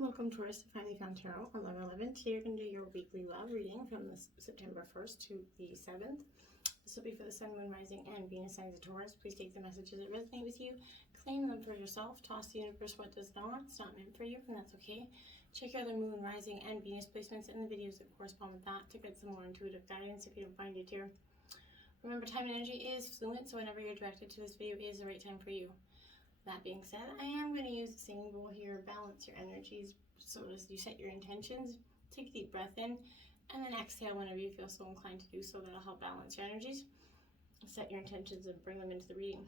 Welcome, Taurus, to Finally Found Tarot, 11/11. Today you're going to do your weekly love reading from the September 1st to the 7th. This will be for the Sun, Moon, Rising, and Venus signs of Taurus. Please take the messages that resonate with you, claim them for yourself, toss the universe what does not. It's not meant for you, and that's okay. Check your other Moon, Rising, and Venus placements in the videos that correspond with that to get some more intuitive guidance if you don't find it here. Remember, time and energy is fluent, so whenever you're directed to this video is the right time for you. That being said, I am going to use the singing bowl here, balance your energies, so as you set your intentions, take a deep breath in, and then exhale whenever you feel so inclined to do so. That'll help balance your energies, set your intentions, and bring them into the reading.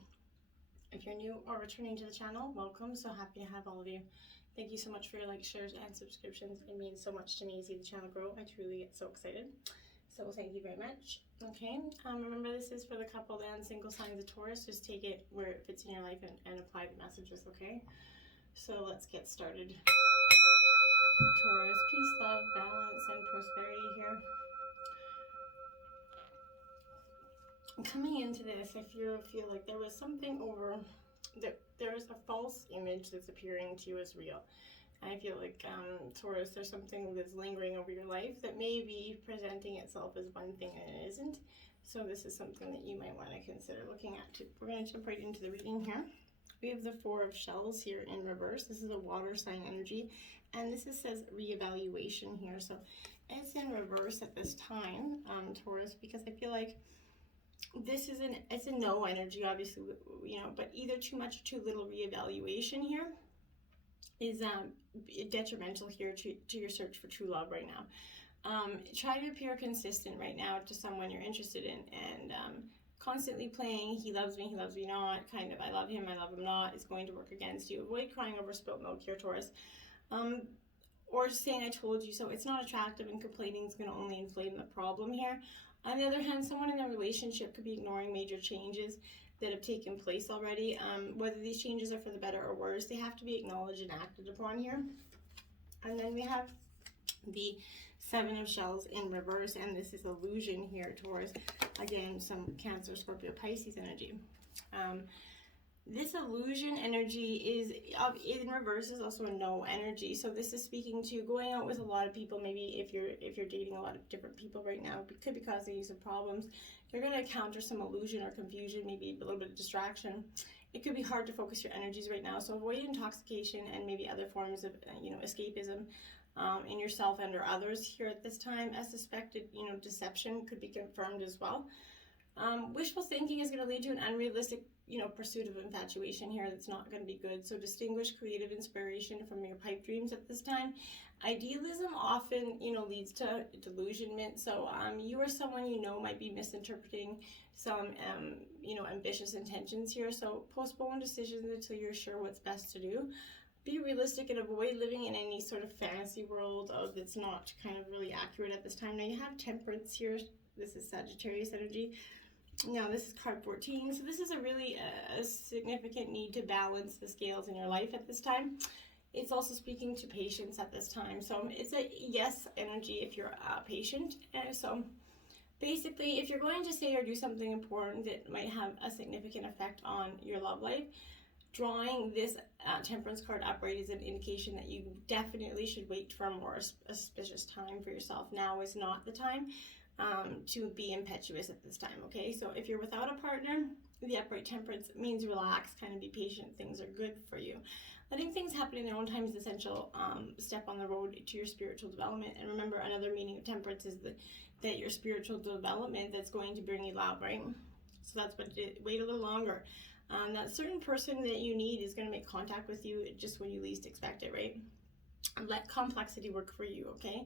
If you're new or returning to the channel, welcome. So happy to have all of you. Thank you so much for your likes, shares, and subscriptions. It means so much to me to see the channel grow. I truly get so excited. So thank you very much. Okay, remember this is for the couple and single signs of Taurus. Just take it where it fits in your life and apply the messages, okay? So let's get started. Taurus, peace, love, balance, and prosperity here. Coming into this, if you feel like there was something over, that there's a false image that's appearing to you as real. I feel like, Taurus, there's something that's lingering over your life that may be presenting itself as one thing and it isn't. So this is something that you might want to consider looking at too. We're going to jump right into the reading here. We have the Four of Shells here in reverse. This is a water sign energy. And this says reevaluation here. So it's in reverse at this time, Taurus, because I feel like this is it's a no energy, obviously, you know, but either too much or too little reevaluation here is detrimental here to your search for true love right now. Try to appear consistent right now to someone you're interested in, and constantly playing he loves me not, kind of I love him not, is going to work against you. Avoid crying over spilt milk here, Taurus. Or saying I told you so. It's not attractive, and complaining is going to only inflame the problem here. On the other hand, someone in a relationship could be ignoring major changes that have taken place already. Whether these changes are for the better or worse, they have to be acknowledged and acted upon here. And then we have the Seven of Shells in reverse, and this is illusion here, Taurus. Again, some Cancer, Scorpio, Pisces energy. This illusion energy is in reverse is also a no energy. So this is speaking to going out with a lot of people. Maybe if you're dating a lot of different people right now, it could be causing you some problems. You're going to encounter some illusion or confusion, maybe a little bit of distraction. It could be hard to focus your energies right now. So avoid intoxication and maybe other forms of escapism in yourself and or others here at this time. A suspected deception could be confirmed as well. Wishful thinking is going to lead to an unrealistic pursuit of infatuation here that's not going to be good. So distinguish creative inspiration from your pipe dreams at this time. Idealism often leads to delusionment. So you or someone might be misinterpreting some ambitious intentions here. So postpone decisions until you're sure what's best to do. Be realistic and avoid living in any sort of fantasy world that's not kind of really accurate at this time. Now you have Temperance here. This is Sagittarius energy. Now this is card 14, so this is a really significant need to balance the scales in your life at this time. It's also speaking to patience at this time, so it's a yes energy if you're patient. So basically, if you're going to say or do something important that might have a significant effect on your love life, drawing this Temperance card upright is an indication that you definitely should wait for a more auspicious time for yourself. Now is not the time to be impetuous at this time, okay? So if you're without a partner, the upright Temperance means relax, kind of be patient. Things are good for you. Letting things happen in their own time is an essential step on the road to your spiritual development. And remember, another meaning of Temperance is that your spiritual development that's going to bring you love, right? So that's what wait a little longer. That certain person that you need is going to make contact with you just when you least expect it, right? Let complexity work for you, okay?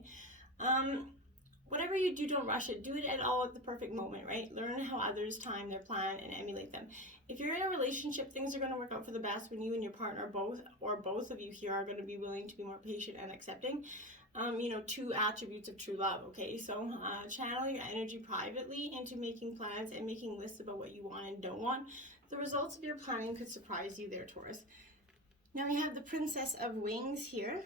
Whatever you do, don't rush it. Do it at all at the perfect moment, right? Learn how others time their plan and emulate them. If you're in a relationship, things are going to work out for the best when you and your partner both of you here are going to be willing to be more patient and accepting. Two attributes of true love, okay? So channel your energy privately into making plans and making lists about what you want and don't want. The results of your planning could surprise you there, Taurus. Now we have the Princess of Wings here.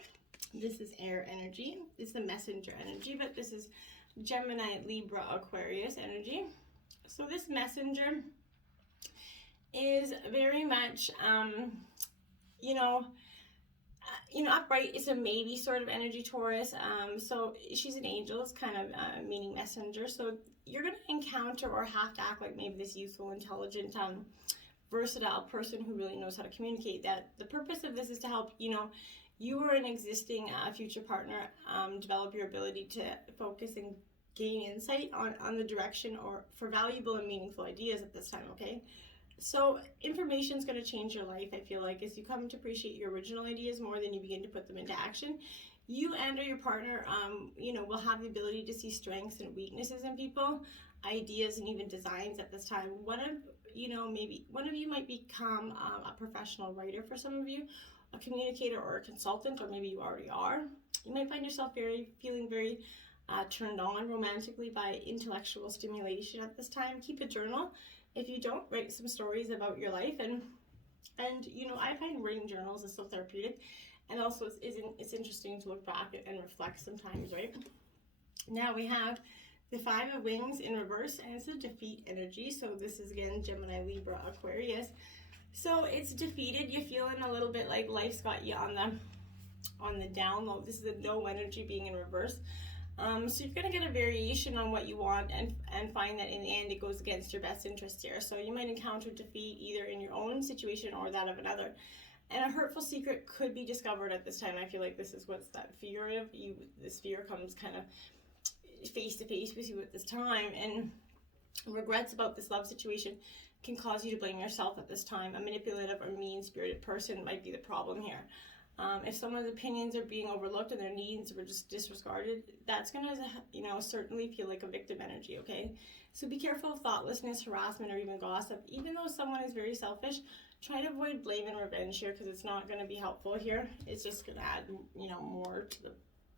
This is air energy. It's the messenger energy, but this is Gemini, Libra, Aquarius energy. So this messenger is very much, you know, upright is a maybe sort of energy, Taurus. So she's an angel. It's kind of meaning messenger. So you're going to encounter or have to act like maybe this youthful, intelligent, versatile person who really knows how to communicate. That the purpose of this is to help, you know, you or an existing future partner develop your ability to focus and gain insight on the direction or for valuable and meaningful ideas at this time, okay? So information is going to change your life, I feel like, as you come to appreciate your original ideas more than you begin to put them into action. You and or your partner, you know, will have the ability to see strengths and weaknesses in people, ideas, and even designs at this time. Maybe one of you might become a professional writer for some of you, a communicator or a consultant, or maybe you already are. You might find yourself feeling very turned on romantically by intellectual stimulation at this time. Keep a journal. If you don't, write some stories about your life, and you know, I find writing journals is so therapeutic, and also it's interesting to look back and reflect sometimes, right? Now we have the 5 of Wings in reverse, and it's a defeat energy. So this is again Gemini, Libra, Aquarius. So it's defeated. You're feeling a little bit like life's got you on the down low. This is a no energy being in reverse. So you're going to get a variation on what you want and find that in the end it goes against your best interest here. So you might encounter defeat either in your own situation or that of another. And a hurtful secret could be discovered at this time. I feel like this is what's that fear of you. This fear comes kind of face to face with you at this time. And regrets about this love situation can cause you to blame yourself at this time. A manipulative or mean-spirited person might be the problem here. If someone's opinions are being overlooked and their needs were just disregarded, that's going to, you know, certainly feel like a victim energy, okay? So be careful of thoughtlessness, harassment, or even gossip. Even though someone is very selfish, try to avoid blame and revenge here because it's not going to be helpful here. It's just going to add, you know, more to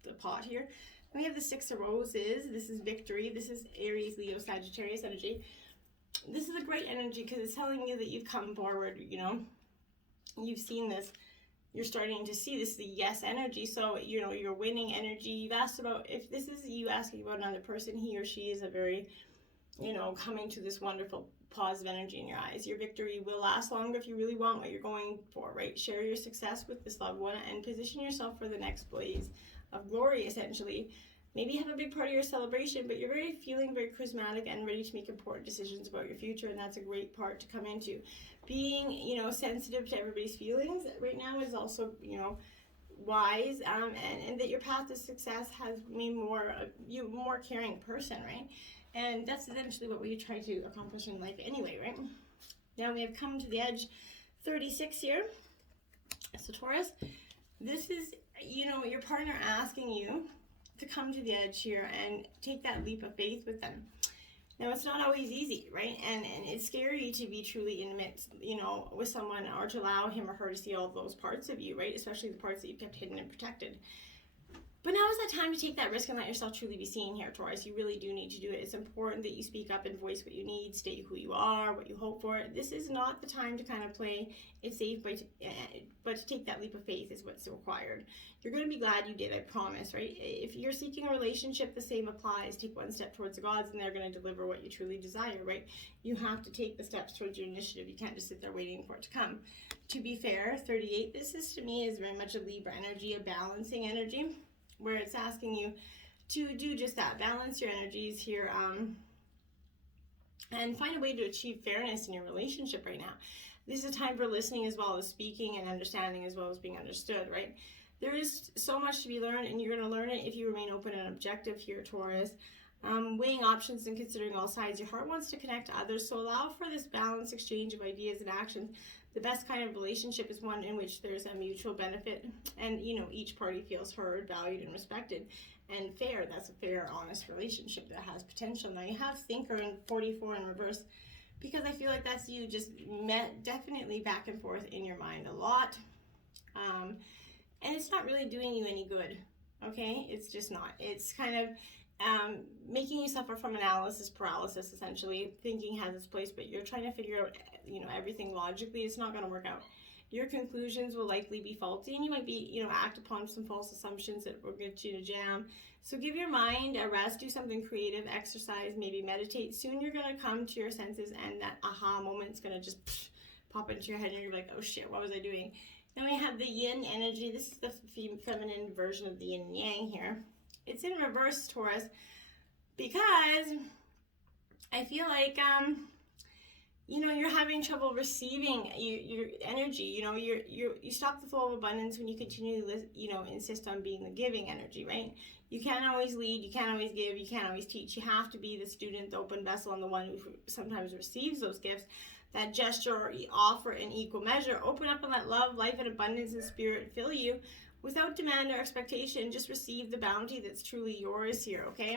the pot here. And we have the 6 of Roses. This is victory. This is Aries, Leo, Sagittarius energy. This is a great energy because it's telling you that you've come forward, you know. You've seen this. You're starting to see this is the yes energy. So, you know, you're winning energy. You've asked about, if this is you asking about another person, he or she is a very, you know, coming to this wonderful positive energy in your eyes. Your victory will last longer if you really want what you're going for, right? Share your success with this loved one and position yourself for the next blaze of glory, essentially. Maybe have a big part of your celebration, but you're feeling very charismatic and ready to make important decisions about your future, and that's a great part to come into. Being, you know, sensitive to everybody's feelings right now is also, you know, wise, and that your path to success has made you a more caring person, right? And that's essentially what we try to accomplish in life anyway, right? Now we have come to the edge 36 here. So Taurus, this is, you know, your partner asking you to come to the edge here and take that leap of faith with them. Now, it's not always easy, right? And it's scary to be truly intimate, you know, with someone, or to allow him or her to see all those parts of you, right? Especially the parts that you've kept hidden and protected. But now is that time to take that risk and let yourself truly be seen here, Taurus. You really do need to do it. It's important that you speak up and voice what you need, state who you are, what you hope for. This is not the time to kind of play it safe, but to take that leap of faith is what's required. You're going to be glad you did, I promise, right? If you're seeking a relationship, the same applies. Take one step towards the gods and they're going to deliver what you truly desire, right? You have to take the steps towards your initiative. You can't just sit there waiting for it to come. To be fair, 38, this is, to me, is very much a Libra energy, a balancing energy, where it's asking you to do just that, balance your energies here, and find a way to achieve fairness in your relationship right now. This is a time for listening as well as speaking, and understanding as well as being understood, right? There is so much to be learned, and you're going to learn it if you remain open and objective here, Taurus. Weighing options and considering all sides. Your heart wants to connect to others, so allow for this balanced exchange of ideas and actions. The best kind of relationship is one in which there's a mutual benefit, and, you know, each party feels heard, valued, and respected. And fair, that's a fair, honest relationship that has potential. Now you have Thinker in 44 in reverse, because I feel like that's you just definitely back and forth in your mind a lot. And it's not really doing you any good, okay? It's just not. It's kind of making you suffer from analysis paralysis, essentially. Thinking has its place, but you're trying to figure out, you know, everything logically. It's not going to work out. Your conclusions will likely be faulty, and you might be, you know, act upon some false assumptions that will get you to jam. So give your mind a rest, do something creative, exercise, maybe meditate. Soon you're going to come to your senses, and that aha moment's going to just pop into your head, and you're like, oh shit, what was I doing? Then we have the yin energy. This is the feminine version of the yin and yang here. It's in reverse, Taurus, because I feel like, you know, you're having trouble receiving your energy. You know, you stop the flow of abundance when you continue to, you know, insist on being the giving energy, right? You can't always lead, you can't always give, you can't always teach. You have to be the student, the open vessel, and the one who sometimes receives those gifts. That gesture or offer in equal measure. Open up and let love, life, and abundance and spirit fill you without demand or expectation. Just receive the bounty that's truly yours here, okay?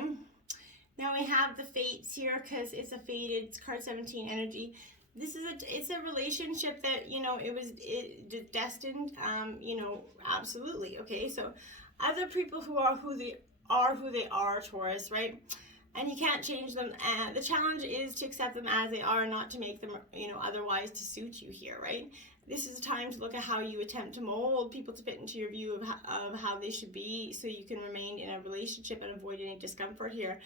Now we have the fates here because it's a fated, it's card 17 energy. This is it's a relationship that, you know, it was destined, you know, absolutely, okay? So other people who are who they are, Taurus, right? And you can't change them. The challenge is to accept them as they are, not to make them, you know, otherwise to suit you here, right? This is a time to look at how you attempt to mold people to fit into your view of how they should be, so you can remain in a relationship and avoid any discomfort here.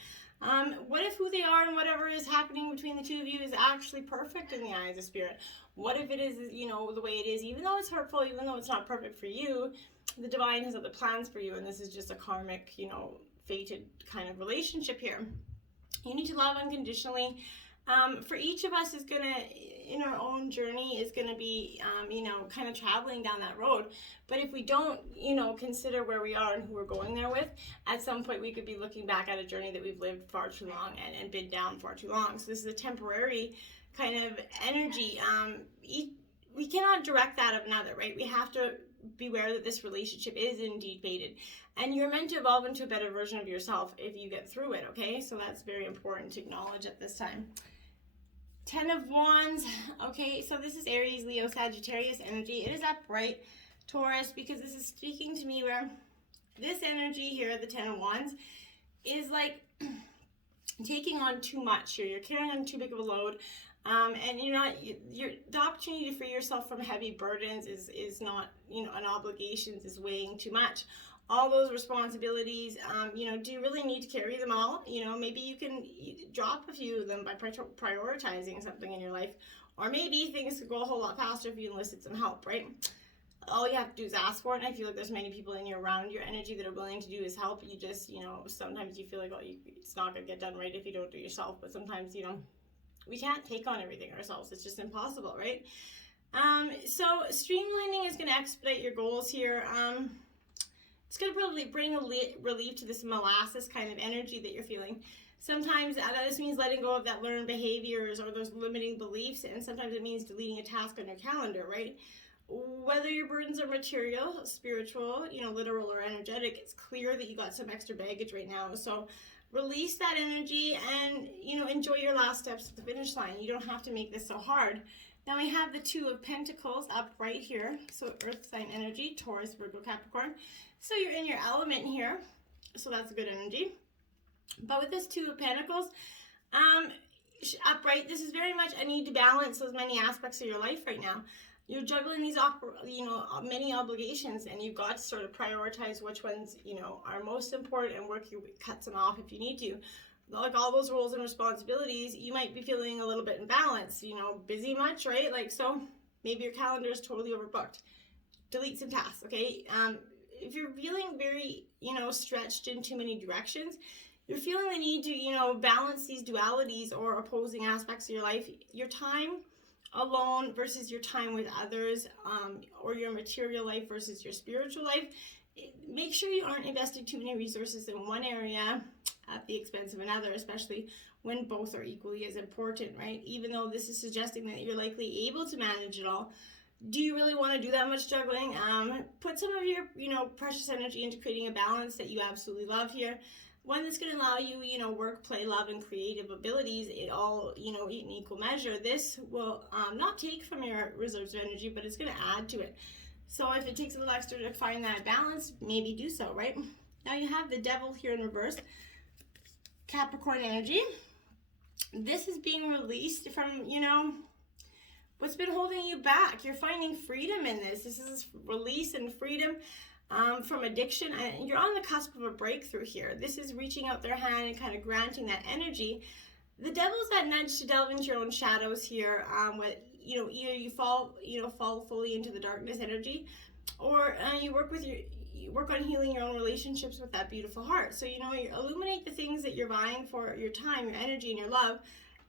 What if who they are and whatever is happening between the two of you is actually perfect in the eyes of spirit? What if it is, you know, the way it is, even though it's hurtful, even though it's not perfect for you, the divine has other plans for you, and this is just a karmic, you know, fated kind of relationship here. You need to love unconditionally. For each of us is gonna, in our own journey, is gonna be, you know, kind of traveling down that road. But if we don't, you know, consider where we are and who we're going there with, at some point we could be looking back at a journey that we've lived far too long and been down far too long. So this is a temporary kind of energy. We cannot direct that of another, right? We have to beware that this relationship is indeed fated, and you're meant to evolve into a better version of yourself if you get through it, okay? So that's very important to acknowledge at this time. 10 of Wands, okay, so this is Aries, Leo, Sagittarius energy. It is upright, Taurus, because this is speaking to me where this energy here, the 10 of Wands, is like taking on too much here. You're carrying on too big of a load. And the opportunity to free yourself from heavy burdens is not, you know, an obligations is weighing too much. All those responsibilities, you know, do you really need to carry them all? You know, maybe you can drop a few of them by prioritizing something in your life, or maybe things could go a whole lot faster if you enlisted some help, right? All you have to do is ask for it, and I feel like there's many people in around your energy that are willing to do is help. You just, you know, sometimes you feel like, oh, it's not going to get done right if you don't do it yourself, but sometimes, you know, we can't take on everything ourselves. It's just impossible, right? So streamlining is going to expedite your goals here. It's going to probably bring a relief to this molasses kind of energy that you're feeling. Sometimes this means letting go of that learned behaviors or those limiting beliefs, and sometimes it means deleting a task on your calendar, right? Whether your burdens are material, spiritual, you know, literal or energetic, it's clear that you got some extra baggage right now. So release that energy and, you know, enjoy your last steps to the finish line. You don't have to make this so hard. Now we have the 2 of Pentacles up right here. So earth sign energy, Taurus, Virgo, Capricorn. So you're in your element here. So that's good energy. But with this 2 of Pentacles, upright, this is very much a need to balance those many aspects of your life right now. You're juggling these, you know, many obligations, and you've got to sort of prioritize which ones, you know, are most important and work your cuts them off if you need to. Like all those roles and responsibilities, you might be feeling a little bit imbalanced, you know, busy much, right? Like, so maybe your calendar is totally overbooked. Delete some tasks, okay? If you're feeling very, you know, stretched in too many directions, you're feeling the need to, you know, balance these dualities or opposing aspects of your life. Your time alone versus your time with others, or your material life versus your spiritual life. Make sure you aren't investing too many resources in one area at the expense of another, especially when both are equally as important, right? Even though this is suggesting that you're likely able to manage it all, do you really want to do that much juggling? Put some of your, you know, precious energy into creating a balance that you absolutely love here. One that's going to allow you, you know, work, play, love, and creative abilities, it all, you know, in equal measure. This will not take from your reserves of energy, but it's going to add to it. So if it takes a little extra to find that balance, maybe do so, right? Now you have the Devil here in reverse, Capricorn energy. This is being released from, you know, what's been holding you back. You're finding freedom in this. This is release and freedom from addiction, and you're on the cusp of a breakthrough here. This is reaching out their hand and kind of granting that energy. The Devil's that nudge to delve into your own shadows here, either you fall fully into the darkness energy, or you work on healing your own relationships with that beautiful heart. So, you illuminate the things that you're vying for, your time, your energy, and your love,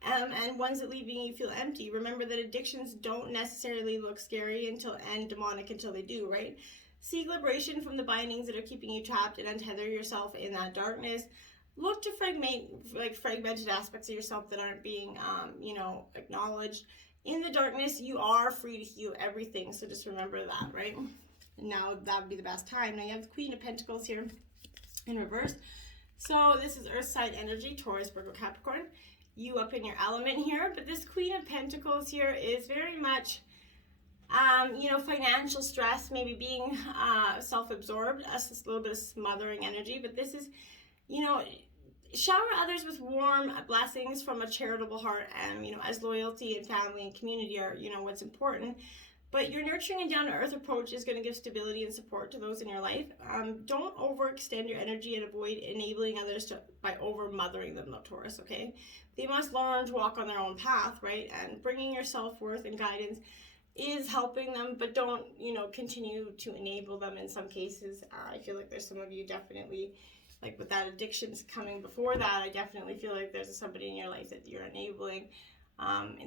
and ones that leaving you feel empty. Remember that addictions don't necessarily look scary and demonic until they do, right? Seek liberation from the bindings that are keeping you trapped and untether yourself in that darkness. Look to fragmented aspects of yourself that aren't being, acknowledged. In the darkness, you are free to heal everything. So just remember that, right? Now that would be the best time. Now you have the Queen of Pentacles here in reverse. So this is Earth side energy, Taurus, Virgo, Capricorn. You up in your element here. But this Queen of Pentacles here is very much, financial stress, maybe being self-absorbed. That's just a little bit of smothering energy. But this is, shower others with warm blessings from a charitable heart, and as loyalty and family and community are what's important. But your nurturing and down-to-earth approach is going to give stability and support to those in your life. Don't overextend your energy and avoid enabling others by over-mothering them, though, Taurus, okay? They must learn to walk on their own path, right? And bringing your self-worth and guidance is helping them, but don't, continue to enable them in some cases. I feel like there's some of you definitely, like with that addictions coming before that, I definitely feel like there's somebody in your life that you're enabling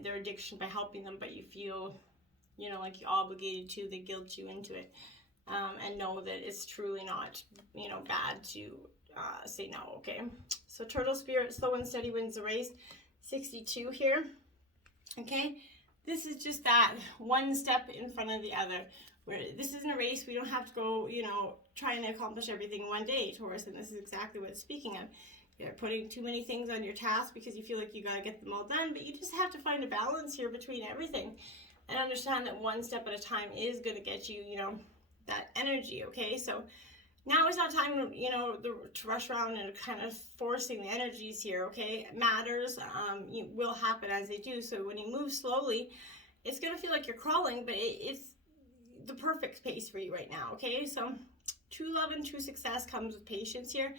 their addiction by helping them, but you feel, like you're obligated to, they guilt you into it. And know that it's truly not, bad to say no, okay? So Turtle Spirit, slow and steady wins the race. 62 here, okay? This is just that one step in front of the other. Where this isn't a race. We don't have to go, trying to accomplish everything in one day, Taurus. And this is exactly what it's speaking of. You're putting too many things on your task because you feel like you got to get them all done. But you just have to find a balance here between everything. And understand that one step at a time is going to get you, that energy, okay? So now is not time, to rush around and kind of forcing the energies here, okay? It matters, will happen as they do. So when you move slowly, it's going to feel like you're crawling, but it's the perfect pace for you right now, okay? So true love and true success comes with patience here.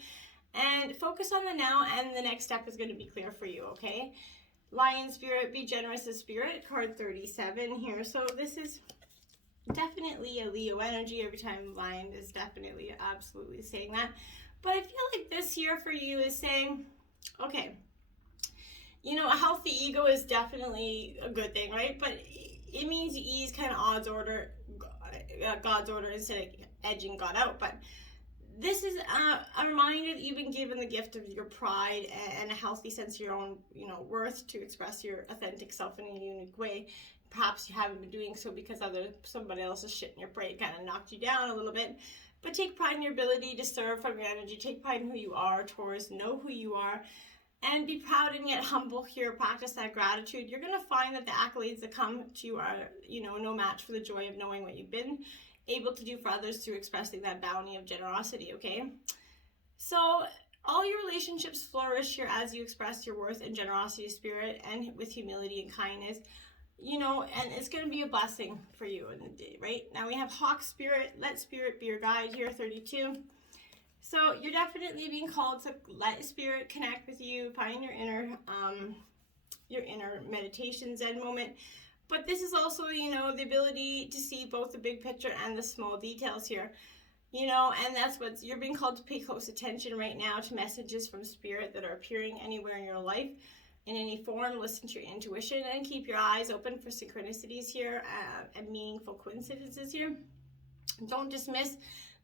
And focus on the now, and the next step is going to be clear for you, okay? Lion Spirit, be generous as spirit, card 37 here. So this is definitely a Leo energy. Every time Lion is definitely absolutely saying that. But I feel like this here for you is saying, okay, a healthy ego is definitely a good thing, right? But it means you ease kind of God's order instead of edging God out. But this is a reminder that you've been given the gift of your pride and a healthy sense of your own, worth to express your authentic self in a unique way. Perhaps you haven't been doing so because somebody else's shit in your brain kind of knocked you down a little bit. But take pride in your ability to serve from your energy. Take pride in who you are, Taurus. Know who you are. And be proud and yet humble here. Practice that gratitude. You're going to find that the accolades that come to you are, no match for the joy of knowing what you've been able to do for others through expressing that bounty of generosity, okay? So all your relationships flourish here as you express your worth and generosity of spirit and with humility and kindness, and it's going to be a blessing for you in the day, right? Now we have Hawk Spirit. Let Spirit be your guide here, 32. So you're definitely being called to let Spirit connect with you, find your inner meditation Zen moment. But this is also, the ability to see both the big picture and the small details here, and that's what you're being called to pay close attention right now to messages from Spirit that are appearing anywhere in your life in any form. Listen to your intuition and keep your eyes open for synchronicities here and meaningful coincidences here. Don't dismiss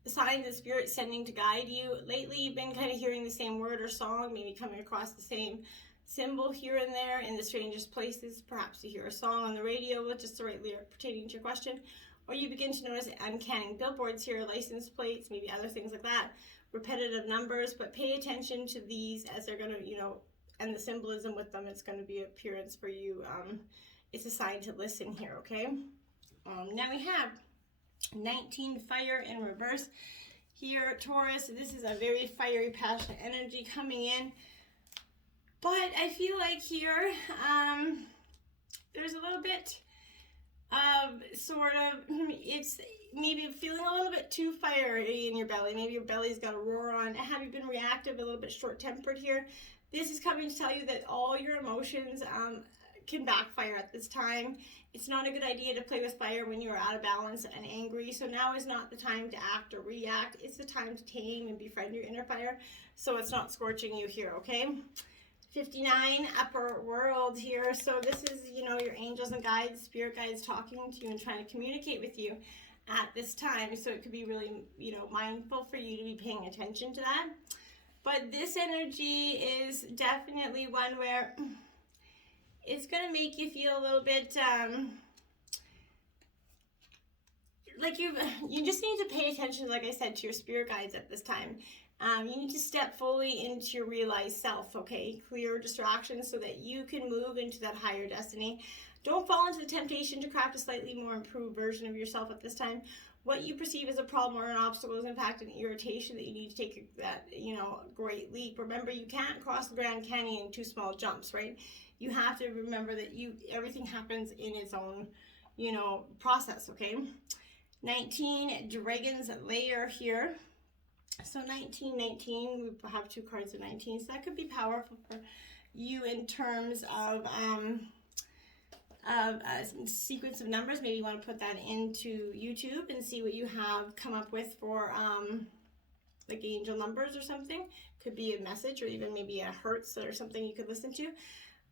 the signs that Spirit's sending to guide you. Lately, you've been kind of hearing the same word or song, maybe coming across the same symbol here and there in the strangest places. Perhaps you hear a song on the radio with just the right lyric pertaining to your question, or you begin to notice uncanny billboards here, license plates, maybe other things like that, repetitive numbers. But pay attention to these as they're going to, and the symbolism with them. It's going to be an appearance for you. It's a sign to listen here, okay? Now we have 19 fire in reverse here, Taurus. This is a very fiery, passionate energy coming in. But I feel like here, there's a little bit of it's maybe feeling a little bit too fiery in your belly. Maybe your belly's got a roar on. Have you been reactive, a little bit short-tempered here? This is coming to tell you that all your emotions can backfire at this time. It's not a good idea to play with fire when you're out of balance and angry. So now is not the time to act or react. It's the time to tame and befriend your inner fire so it's not scorching you here, okay? 59, upper world here. So this is, you know, your angels and guides, spirit guides talking to you and trying to communicate with you at this time. So it could be really, you know, mindful for you to be paying attention to that. But this energy is definitely one where it's going to make you feel a little bit like you just need to pay attention, like I said, to your spirit guides at this time. You need to step fully into your realized self, okay? Clear distractions so that you can move into that higher destiny. Don't fall into the temptation to craft a slightly more improved version of yourself at this time. What you perceive as a problem or an obstacle is in fact an irritation that you need to take that, you know, great leap. Remember, you can't cross the Grand Canyon in 2 small jumps, right? You have to remember that everything happens in its own, you know, process, okay? 19, Dragon's Lair here. So 19, we have 2 cards of 19, so that could be powerful for you in terms of a sequence of numbers. Maybe you want to put that into YouTube and see what you have come up with for like angel numbers or something. Could be a message or even maybe a hertz or something you could listen to.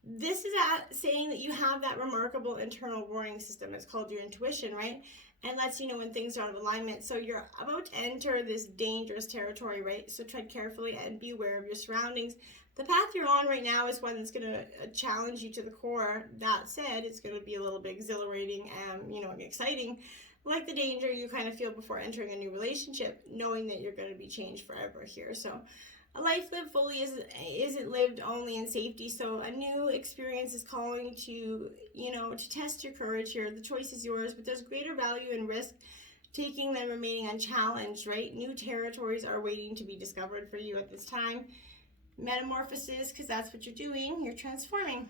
This is saying that you have that remarkable internal roaring system. It's called your intuition, right? And lets you know when things are out of alignment. So you're about to enter this dangerous territory, right? So tread carefully and be aware of your surroundings. The path you're on right now is one that's going to challenge you to the core. That said, it's going to be a little bit exhilarating and, you know, exciting, like the danger you kind of feel before entering a new relationship, knowing that you're going to be changed forever here. So a life lived fully isn't lived only in safety. So a new experience is calling to, you know, to test your courage here. The choice is yours, but there's greater value in risk taking than remaining unchallenged, right? New territories are waiting to be discovered for you at this time. Metamorphosis, because that's what you're doing. You're transforming,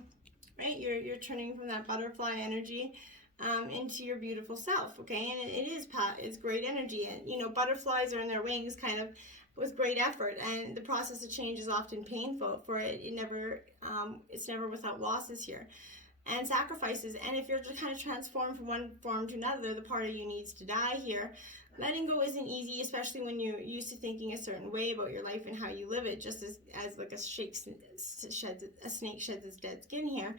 right? You're turning from that butterfly energy into your beautiful self, okay? And it's great energy. And, you know, butterflies are in their wings kind of with great effort, and the process of change is often painful for it. It's never without losses here and sacrifices. And if you're to kind of transform from one form to another, the part of you needs to die here. Letting go isn't easy, especially when you're used to thinking a certain way about your life and how you live it, just as like a snake sheds its dead skin here,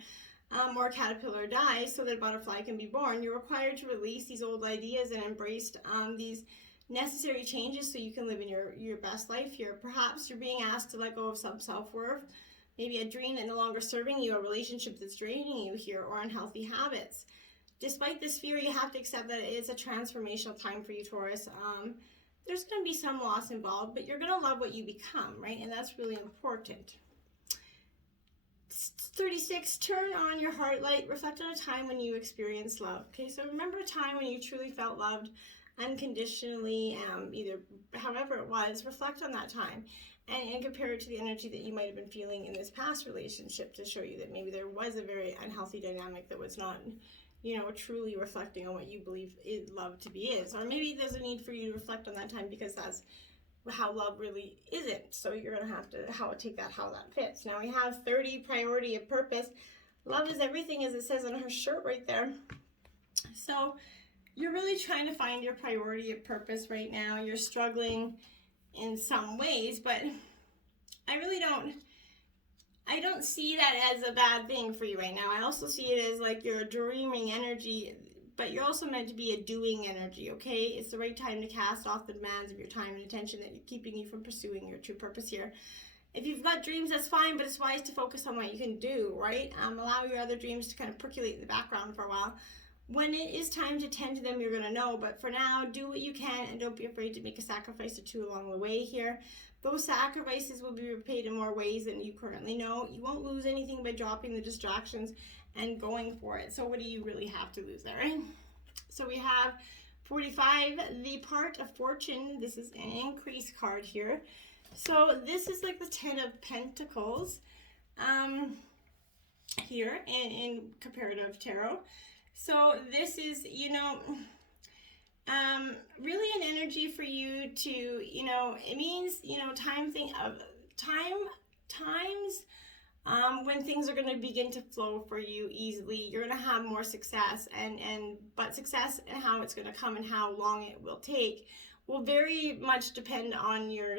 or a caterpillar dies so that a butterfly can be born. You're required to release these old ideas and embrace these necessary changes so you can live in your best life here. Perhaps you're being asked to let go of some self-worth, maybe a dream that no longer serving you, a relationship that's draining you here, or unhealthy habits. Despite this fear, you have to accept that it is a transformational time for you, Taurus. There's going to be some loss involved, but you're going to love what you become, right? And that's really important. 36, turn on your heart light. Reflect on a time when you experienced love. Okay, so remember a time when you truly felt loved unconditionally, either however it was. Reflect on that time and compare it to the energy that you might have been feeling in this past relationship to show you that maybe there was a very unhealthy dynamic that was not, you know, truly reflecting on what you believe love to be is. Or maybe there's a need for you to reflect on that time because that's how love really isn't. So you're going to have to take that how that fits. Now we have 30, priority of purpose. Love is everything, as it says on her shirt right there. So you're really trying to find your priority of purpose right now. You're struggling in some ways, but I don't see that as a bad thing for you right now. I also see it as like you're a dreaming energy, but you're also meant to be a doing energy, okay? It's the right time to cast off the demands of your time and attention that are keeping you from pursuing your true purpose here. If you've got dreams, that's fine, but it's wise to focus on what you can do, right? Allow your other dreams to kind of percolate in the background for a while. When it is time to tend to them, you're going to know. But for now, do what you can and don't be afraid to make a sacrifice or two along the way here. Those sacrifices will be repaid in more ways than you currently know. You won't lose anything by dropping the distractions and going for it. So what do you really have to lose there, right? So we have 45, the part of fortune. This is an increase card here. So this is like the 10 of Pentacles here in comparative tarot. So this is, you know, really an energy for you to, you know, it means, you know, times when things are going to begin to flow for you easily. You're going to have more success, but success and how it's going to come and how long it will take will very much depend on your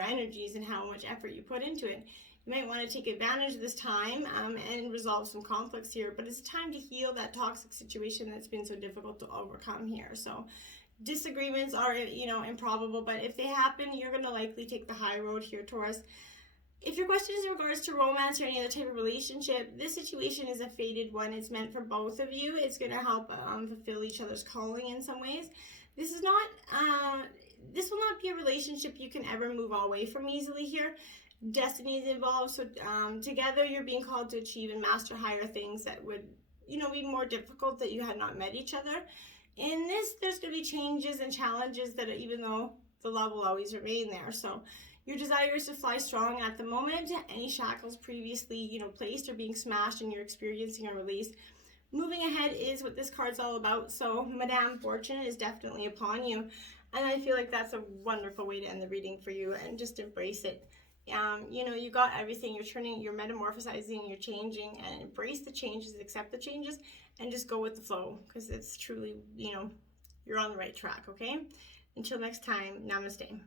energies and how much effort you put into it. You might want to take advantage of this time and resolve some conflicts here, but it's time to heal that toxic situation that's been so difficult to overcome here. So disagreements are, improbable, but if they happen, you're going to likely take the high road here, Taurus. If your question is in regards to romance or any other type of relationship, this situation is a fated one. It's meant for both of you. It's going to help fulfill each other's calling in some ways. This will not be a relationship you can ever move away from easily here. Destiny is involved, so together you're being called to achieve and master higher things that would, be more difficult that you had not met each other. In this, there's going to be changes and challenges that even though the love will always remain there. So your desire is to fly strong at the moment. Any shackles previously, placed are being smashed and you're experiencing a release. Moving ahead is what this card's all about. So Madame Fortune is definitely upon you. And I feel like that's a wonderful way to end the reading for you, and just embrace it. You got everything. You're metamorphosizing, you're changing, and embrace the changes, accept the changes, and just go with the flow, because it's truly, you're on the right track, okay? Until next time, namaste.